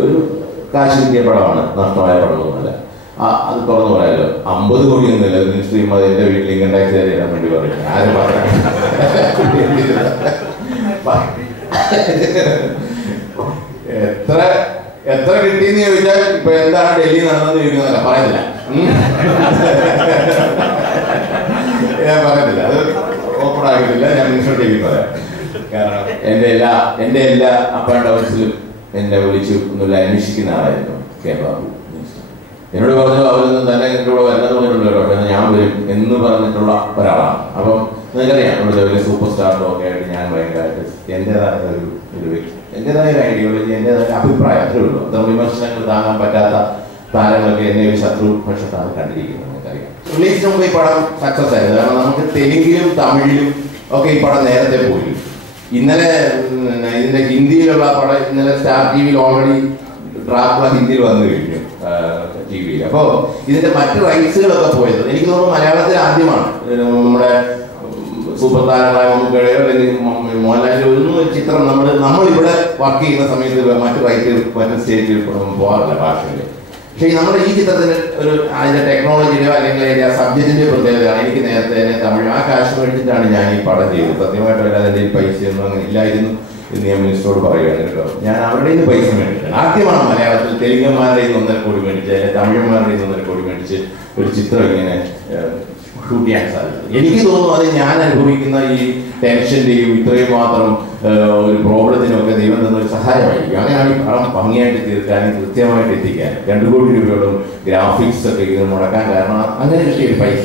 ഒരു കാശ് കിട്ടിയ പടമാണ്, നഷ്ടമായ പടമൊന്നുമല്ല. അത് തുറന്നു പറയാലോ, 50 കോടിയൊന്നുമില്ല മിനിസ്റ്റർ അത് എൻ്റെ വീട്ടിൽ ഇൻകം ടാക്സ് തരാൻ വേണ്ടി പറയും. ആരും പറയാം എത്ര കിട്ടിയെന്ന് ചോദിച്ചാൽ ഇപ്പൊ എന്താണ് ഡൽഹി നടന്നെന്ന് ചോദിക്കുന്നതല്ല, പറയുന്നില്ല. ഞാൻ പറയുന്നില്ല, അത് ഓപ്പൺ ആകില്ല. ഞാൻ മിനിസ്റ്റർ ടി വി പറയാം. കാരണം എൻ്റെ എല്ലാ അപ്പ് ആൻഡ് ഡൗൺസിലും എന്നെ വിളിച്ചു ഒന്നുമില്ല അന്വേഷിക്കുന്ന ആളായിരുന്നു കെ ബാബു. എന്നോട് പറഞ്ഞു അവരൊന്നും തന്നെ എൻ്റെ കൂടെ വരുന്നത് പറഞ്ഞിട്ടുള്ളവരോ, പക്ഷെ ഞാൻ വരും എന്ന് പറഞ്ഞിട്ടുള്ള ഒരാളാണ്. അപ്പം നിങ്ങൾക്കറിയാം, നമ്മുടെ വലിയ സൂപ്പർ സ്റ്റാറിലും ഒക്കെ ആയിട്ട് ഞാൻ ഭയങ്കരമായിട്ട് എൻ്റെതായ ഒരു വ്യക്തി, എൻ്റെതായ ഒരു ഐഡിയോളജി, എൻ്റെതായ അഭിപ്രായം അത്രേ ഉള്ളൂ. അത്ര വിമർശനങ്ങൾ താങ്ങാൻ പറ്റാത്ത താരങ്ങളൊക്കെ എന്നെ ഒരു ശത്രു പക്ഷത്താണ് കണ്ടിരിക്കുന്നത്. നിങ്ങൾക്കറിയാം, റിലീസിന് മുമ്പ് ഈ പടം സക്സസ് ആയിരുന്നു. കാരണം നമുക്ക് തെലുങ്കിലും തമിഴിലും ഒക്കെ ഈ പടം നേരത്തെ പോയി. ഇന്നലെ ഇതിന്റെ ഹിന്ദിയിലുള്ള പടം ഇന്നലെ സ്റ്റാർ ടി വിയിൽ ഓൾറെഡി ഡ്രാക്കുള ഹിന്ദിയിൽ വന്നു കഴിഞ്ഞു ടി വിയിൽ. അപ്പോൾ ഇതിന്റെ മറ്റ് റൈറ്റ്സുകളൊക്കെ പോയത് എനിക്ക് തോന്നുന്നു മലയാളത്തിൽ ആദ്യമാണ്. നമ്മുടെ സൂപ്പർ താരങ്ങളായ മമ്മൂക്കയുടെയോ അല്ലെങ്കിൽ മോഹൻലാലിന്റെ ഒരു ചിത്രം നമ്മളിവിടെ വർക്ക് ചെയ്യുന്ന സമയത്ത് മറ്റ് റൈറ്റ് മറ്റ് സ്റ്റേറ്റിൽ പോകാറില്ല ഭാഷയിൽ. പക്ഷേ നമ്മുടെ ഈ ചിത്രത്തിന് അതിന്റെ ടെക്നോളജിയോ അല്ലെങ്കിൽ അതിന്റെ സബ്ജക്റ്റിന്റെ പ്രത്യേകതയാണ്. എനിക്ക് നേരത്തെ തന്നെ തമിഴ് ആ കാശ് മേടിച്ചിട്ടാണ് ഞാൻ ഈ പടം ചെയ്തത്. സത്യമായിട്ടും അല്ലാതെ എൻ്റെ പൈസയൊന്നും അങ്ങനെ ഇല്ലായിരുന്നു എന്ന് ഞാൻ മിനിസ്റ്ററോട് പറയുകയാണ് കേട്ടോ. ഞാൻ അവരുടെ നിന്ന് പൈസ മേടിച്ചത് ആദ്യമാണ് മലയാളത്തിൽ. തെലുങ്കന്മാരുടെ 1.5 കോടി മേടിച്ച്, അല്ലെങ്കിൽ തമിഴന്മാരുടെ 1.5 കോടി മേടിച്ച് ഒരു ചിത്രം ഇങ്ങനെ ഷൂട്ട് ചെയ്യാൻ സാധിക്കും. എനിക്ക് തോന്നുന്നു അത് ഞാൻ അനുഭവിക്കുന്ന ഈ ടെൻഷൻ്റെയും ഇത്രയും മാത്രം ഒരു പ്രോബ്ലത്തിനൊക്കെ ദൈവം തന്നൊരു സഹായമായിരിക്കും. അങ്ങനെയാണ് ഈ പടം ഭംഗിയായിട്ട് തീർക്കാനും കൃത്യമായിട്ട് എത്തിക്കാനും 2 കോടി രൂപയോളം ഗ്രാഫിക്സ് ഒക്കെ ഇത് മുടക്കാൻ കാരണം അങ്ങനെ കിട്ടിയൊരു പൈസ.